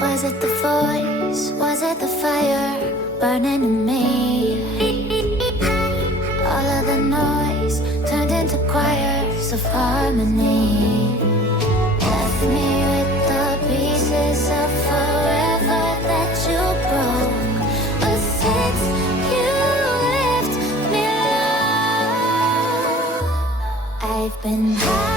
Was it the voice? Was it the fire burning in me? All of the noise turned into choirs of harmony. Left me with the pieces of forever that you broke. But since you left me alone, I've been high.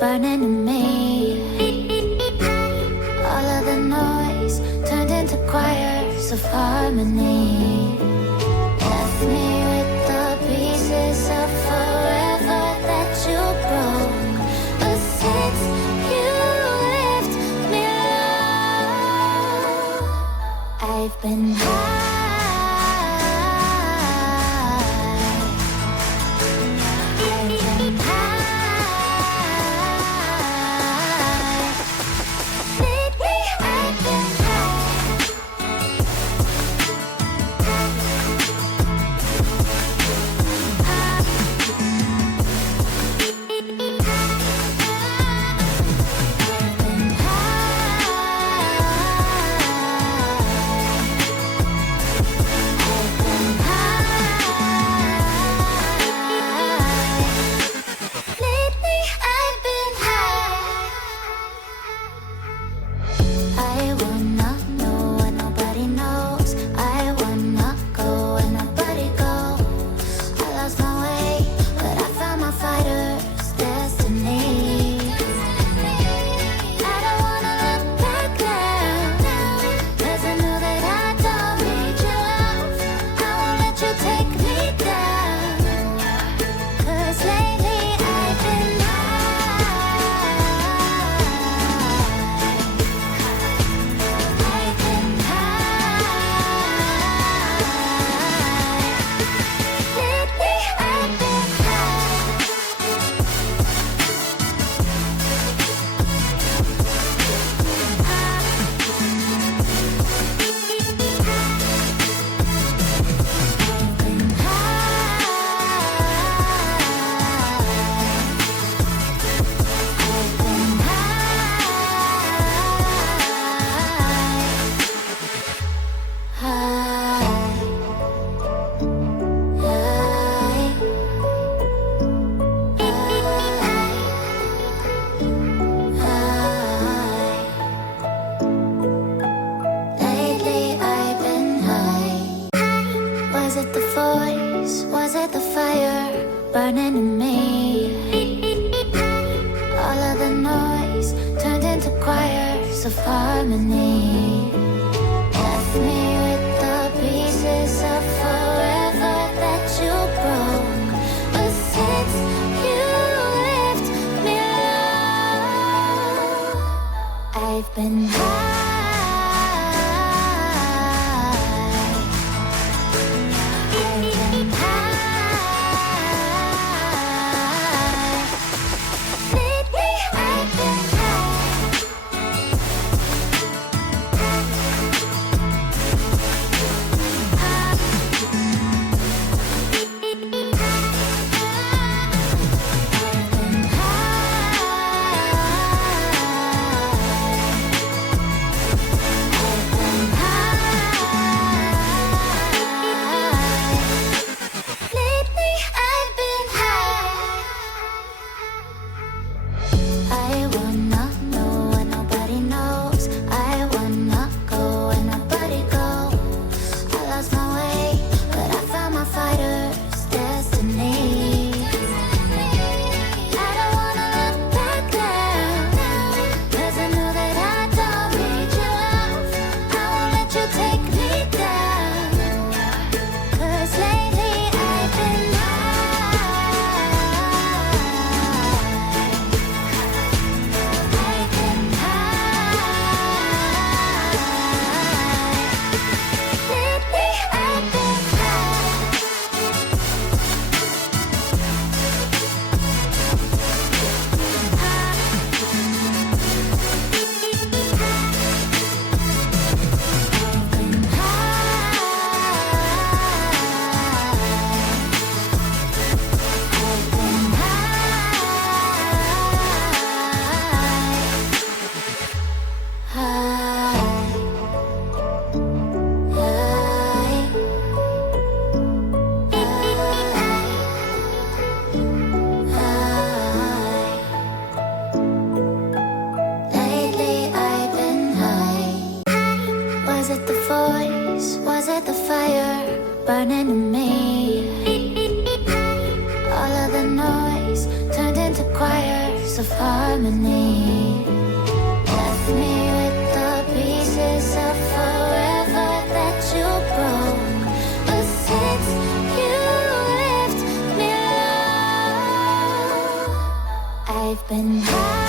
Burning in me. All of the noise turned into choirs of harmony. Left me with the pieces of forever that you broke. But since you left me alone, I've been high. into choirs of harmony. Left me with the pieces of forever that you broke. But since you left me alone, I've been high. Burning in me. All of the noise turned into choirs of harmony. Left me with the pieces of forever that you broke. But since you left me alone, I've been high.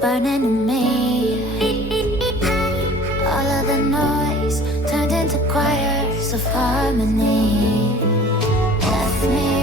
burning in me. All of the noise turned into choirs of harmony. Left me